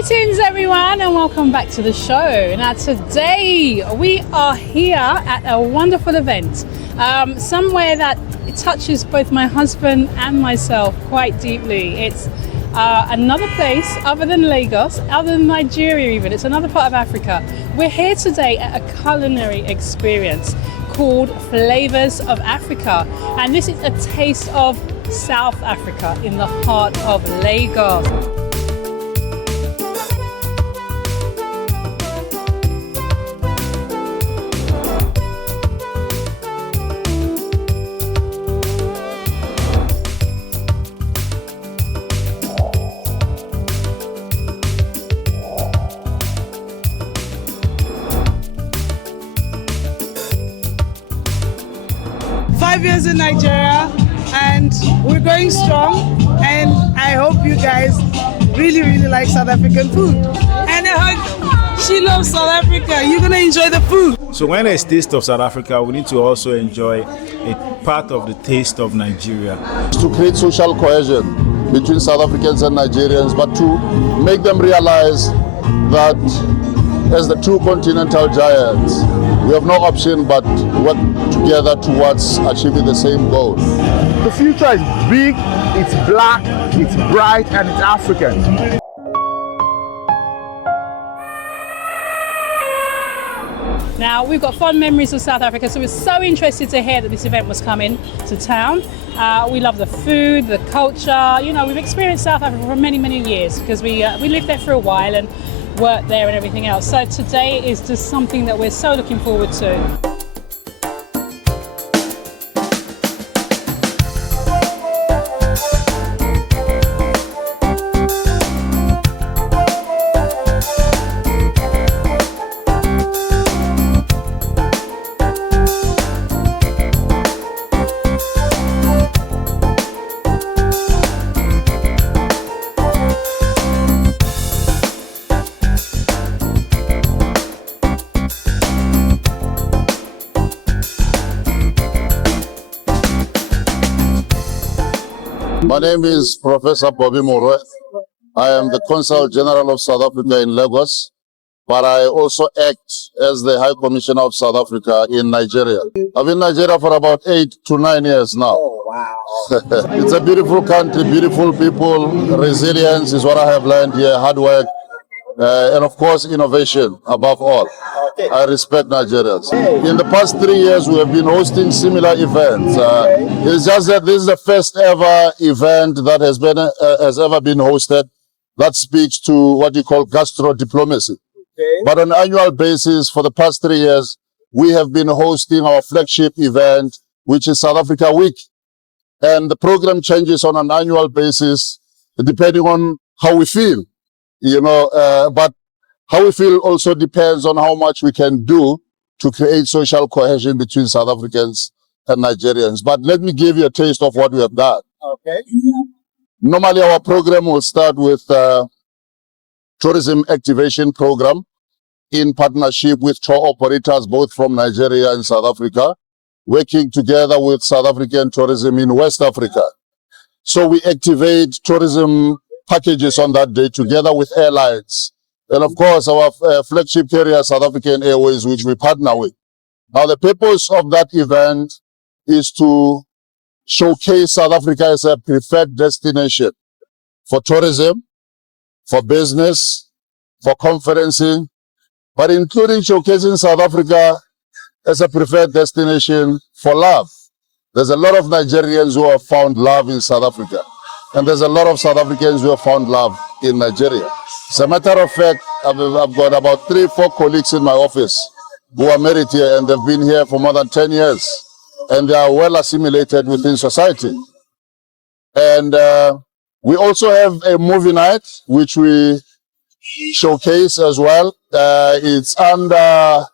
Greetings everyone and welcome back to the show. Now today we are here at a wonderful event, somewhere that touches both my husband and myself quite deeply. It's another place other than Lagos, other than Nigeria even. It's another part of Africa. We're here today at a culinary experience called Flavors of Africa, and this is a taste of South Africa in the heart of Lagos. 5 years in Nigeria and we're going strong, and I hope you guys really like South African food. And I hope she loves South Africa. You're gonna enjoy the food. So when there's taste of South Africa, we need to also enjoy a part of the taste of Nigeria. To create social cohesion between South Africans and Nigerians, but to make them realize that as the true continental giants, we have no option but work together towards achieving the same goal. The future is big, it's black, it's bright, and it's African. Now, we've got fond memories of South Africa, so we're so interested to hear that this event was coming to town. We love the food, the culture. You know, we've experienced South Africa for many years because we lived there for a while and worked there and everything else. So today is just something that we're so looking forward to. My name is Professor Bobby Morwe. I am the Consul General of South Africa in Lagos, but I also act as the High Commissioner of South Africa in Nigeria. I've been in Nigeria for about 8 to 9 years now. Oh, wow. It's a beautiful country, beautiful people. Resilience is what I have learned here, hard work, and of course innovation above all. I respect Nigerians. In the past 3 years, we have been hosting similar events. It's just that this is the first ever event that has ever been hosted that speaks to what you call gastro diplomacy. But on an annual basis, for the past 3 years, we have been hosting our flagship event, which is South Africa Week. And the program changes on an annual basis, depending on how we feel, you know, but how we feel also depends on how much we can do to create social cohesion between South Africans and Nigerians. But let me give you a taste of what we have done. Okay. Normally, our program will start with tourism activation program in partnership with tour operators, both from Nigeria and South Africa, working together with South African tourism in West Africa. So we activate tourism packages on that day together with airlines. And of course, our flagship carrier, South African Airways, which we partner with. Now, the purpose of that event is to showcase South Africa as a preferred destination for tourism, for business, for conferencing, but including showcasing South Africa as a preferred destination for love. There's a lot of Nigerians who have found love in South Africa, and there's a lot of South Africans who have found love in Nigeria. As a matter of fact, I've got about 3-4 colleagues in my office who are married here, and they've been here for more than 10 years, and they are well assimilated within society. And we also have a movie night, which we showcase as well. It's under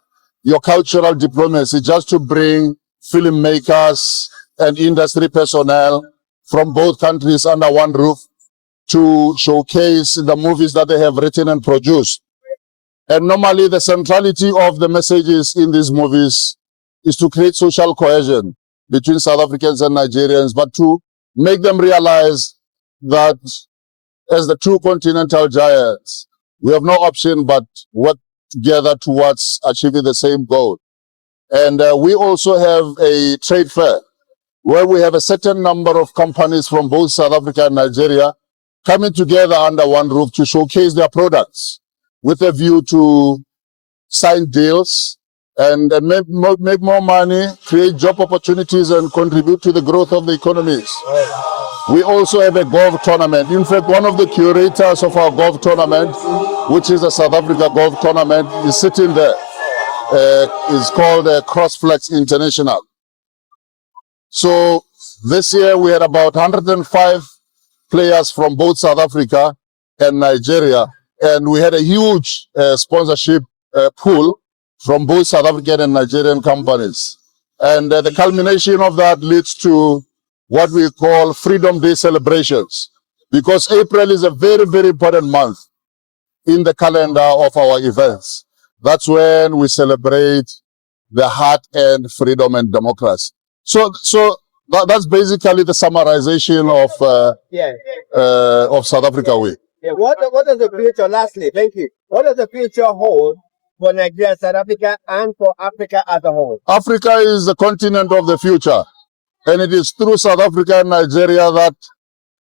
your cultural diplomacy, just to bring filmmakers and industry personnel from both countries under one roof to showcase the movies that they have written and produced. And normally the centrality of the messages in these movies is to create social cohesion between South Africans and Nigerians, but to make them realize that as the true continental giants, We have no option but work together towards achieving the same goal. And we also have a trade fair where we have a certain number of companies from both South Africa and Nigeria coming together under one roof to showcase their products with a view to sign deals and make more money, create job opportunities, and contribute to the growth of the economies. We also have a golf tournament. In fact, one of the curators of our golf tournament, which is a South Africa golf tournament, is sitting there. It's called Crossflex International. So this year we had about 105 players from both South Africa and Nigeria, and we had a huge sponsorship pool from both South African and Nigerian companies. And the culmination of that leads to what we call Freedom Day celebrations, because April is a very, very important month in the calendar of our events. That's when we celebrate the heart-end freedom and democracy. So that's basically the summarization of South Africa Week. Yeah. What does the future, lastly, thank you. What does the future hold for Nigeria, South Africa, and for Africa as a whole? Africa is the continent of the future. And it is through South Africa and Nigeria that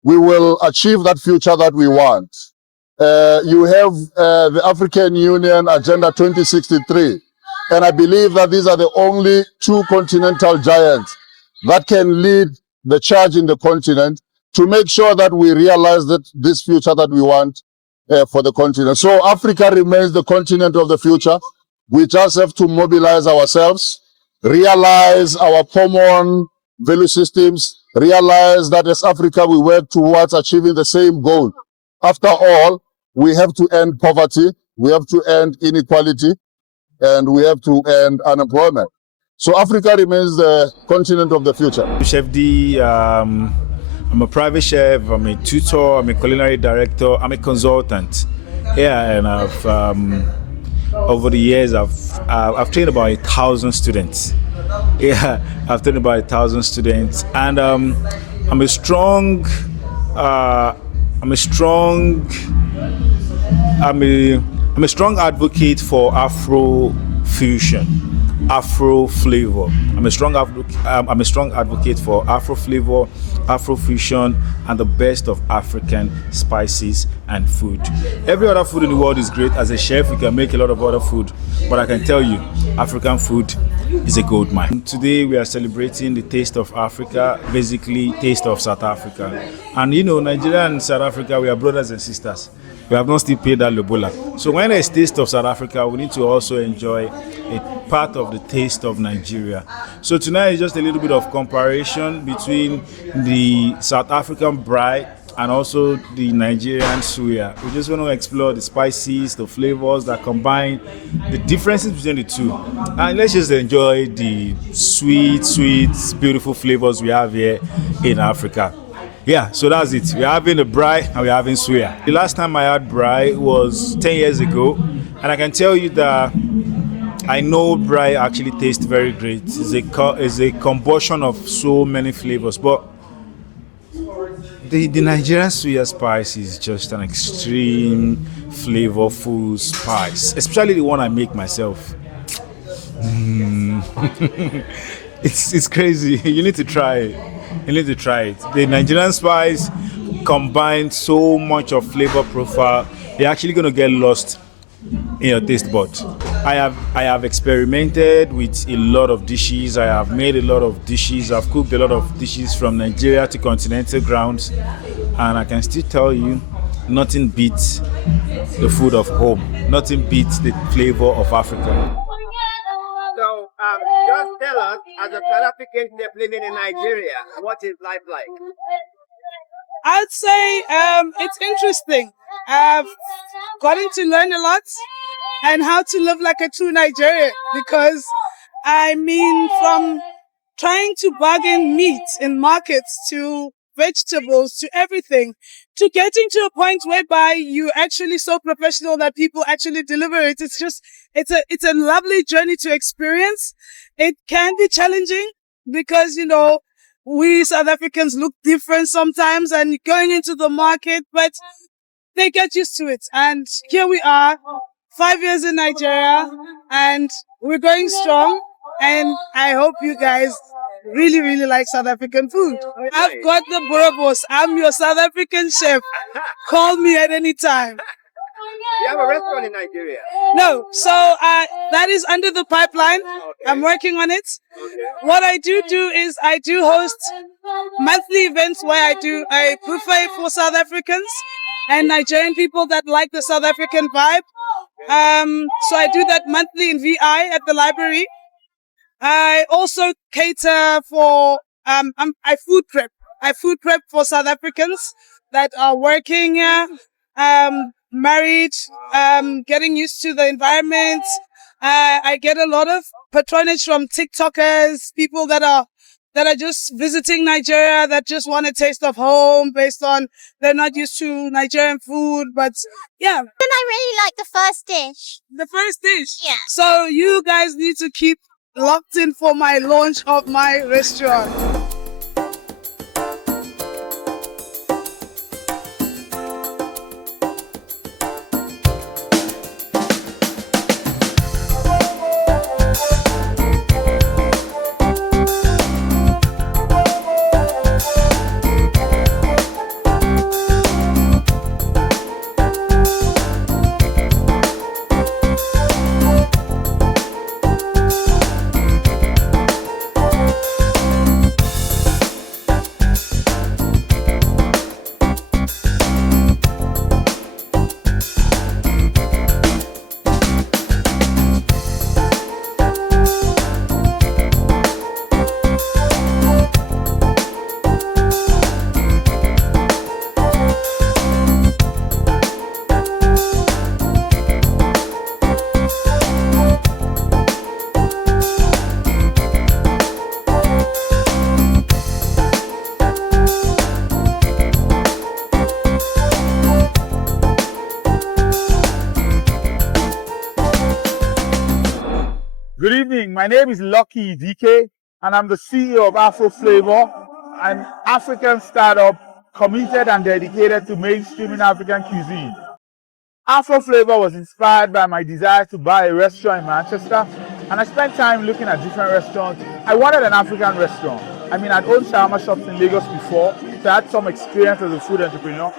we will achieve that future that we want. You have the African Union Agenda 2063. And I believe that these are the only two continental giants that can lead the charge in the continent to make sure that we realize that this future that we want for the continent. So Africa remains the continent of the future. We just have to mobilize ourselves, realize our common value systems, realize that as Africa we work towards achieving the same goal. After all, we have to end poverty, we have to end inequality, and we have to end unemployment. So Africa remains the continent of the future. Chef D, I'm a private chef, I'm a tutor, I'm a culinary director, I'm a consultant. Yeah, and I've over the years I've trained about 1,000 students. Yeah, I've trained about 1,000 students, and I'm a strong advocate for Afro fusion, Afro flavor. I'm a strong advocate for Afro flavor, Afro fusion, and the best of African spices and food. Every other food in the world is great. As a chef, you can make a lot of other food, but I can tell you, African food is a gold mine. Today we are celebrating the taste of Africa, basically taste of South Africa. And you know, Nigeria and South Africa, we are brothers and sisters. We have not still paid that lobola. So when there's taste of South Africa, we need to also enjoy a part of the taste of Nigeria. So tonight is just a little bit of comparison between the South African braai and also the Nigerian suya. We just want to explore the spices, the flavors that combine, the differences between the two. And let's just enjoy the sweet, beautiful flavors we have here in Africa. Yeah, so that's it. We're having the braai and we're having suya. The last time I had braai was 10 years ago, and I can tell you that I know braai actually tastes very great. It's a combustion of so many flavors, but the Nigerian suya spice is just an extreme flavorful spice, especially the one I make myself. It's crazy. You need to try it. The Nigerian spice combines so much of flavor profile. You're actually going to get lost in your taste buds. I have experimented with a lot of dishes. I have made a lot of dishes. I've cooked a lot of dishes from Nigeria to continental grounds, and I can still tell you, nothing beats the food of home. Nothing beats the flavor of Africa. So, just tell us, as a South African chef living in Nigeria, what is life like? I'd say it's interesting. I've gotten to learn a lot and how to live like a true Nigerian, because I mean, from trying to bargain meat in markets to vegetables to everything, to getting to a point whereby you're actually so professional that people actually deliver it. It's a lovely journey to experience. It can be challenging because, you know, we South Africans look different sometimes and going into the market, but they get used to it. And here we are, 5 years in Nigeria, and we're going strong. And I hope you guys really, really like South African food. I've got the burabos. I'm your South African chef. Call me at any time. You have a restaurant in Nigeria? No, so that is under the pipeline. Okay. I'm working on it. Okay. What I do is I do host monthly events where I do a buffet for South Africans and Nigerian people that like the South African vibe. So I do that monthly in VI at the library. I also cater for I food prep. I food prep for South Africans that are working, married, getting used to the environment. I get a lot of patronage from TikTokers, people that are just visiting Nigeria, that just want a taste of home based on they're not used to Nigerian food. But yeah. And I really like the first dish. The first dish? Yeah. So you guys need to keep locked in for my launch of my restaurant. Good evening, my name is Lekki DK and I'm the CEO of Afro Flavor, an African startup committed and dedicated to mainstreaming African cuisine. Afro Flavor was inspired by my desire to buy a restaurant in Manchester, and I spent time looking at different restaurants. I wanted an African restaurant. I mean, I'd owned shawarma shops in Lagos before, so I had some experience as a food entrepreneur.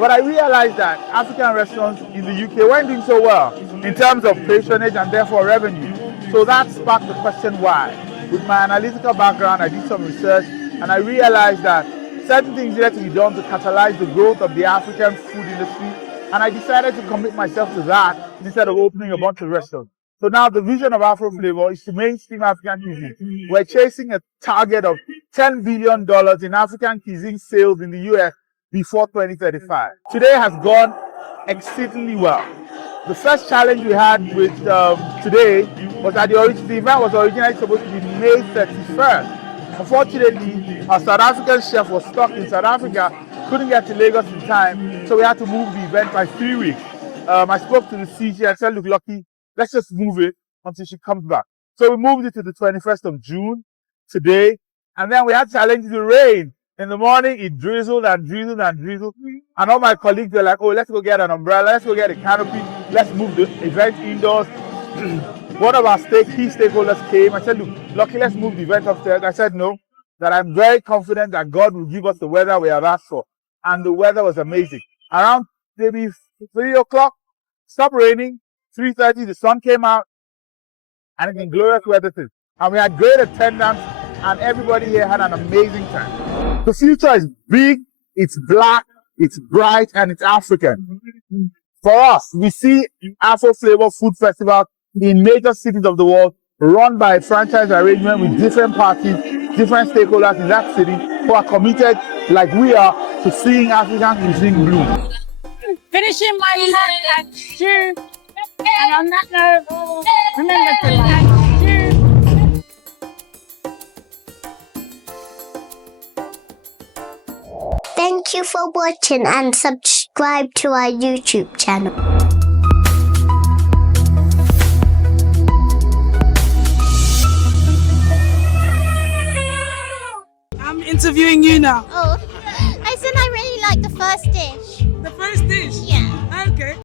But I realized that African restaurants in the UK weren't doing so well in terms of patronage and therefore revenue. So that sparked the question why. With my analytical background, I did some research and I realized that certain things needed to be done to catalyze the growth of the African food industry, and I decided to commit myself to that instead of opening a bunch of restaurants. So now the vision of Afro Flavor is to mainstream African cuisine. We're chasing a target of $10 billion in African cuisine sales in the US before 2035. Today has gone exceedingly well. The first challenge we had with today was that the event was originally supposed to be May 31st. Unfortunately, our South African chef was stuck in South Africa, couldn't get to Lagos in time, so we had to move the event by 3 weeks. I spoke to the CG and said, look, Lekki, let's just move it until she comes back. So we moved it to the 21st of June, today, and then we had challenges with rain. In the morning, it drizzled and drizzled and drizzled. And all my colleagues were like, oh, let's go get an umbrella, let's go get a canopy, let's move the event indoors. One of our key stakeholders came. I said, look, Lekki, let's move the event upstairs. I said, no, that I'm very confident that God will give us the weather we have asked for. And the weather was amazing. Around maybe 3 o'clock, stopped raining. 3:30, the sun came out. And it's been glorious weather since. And we had great attendance. And everybody here had an amazing time. The future is big, it's black, it's bright, and it's African. For us, we see Afro Flavor Food Festival in major cities of the world, run by a franchise arrangement with different parties, different stakeholders in that city who are committed, like we are, to seeing African cuisine bloom. Finishing my hand at June. And on that note, remember to like. Thank you for watching and subscribe to our YouTube channel. I'm interviewing you now. Oh, I said I really like the first dish. The first dish? Yeah. Okay.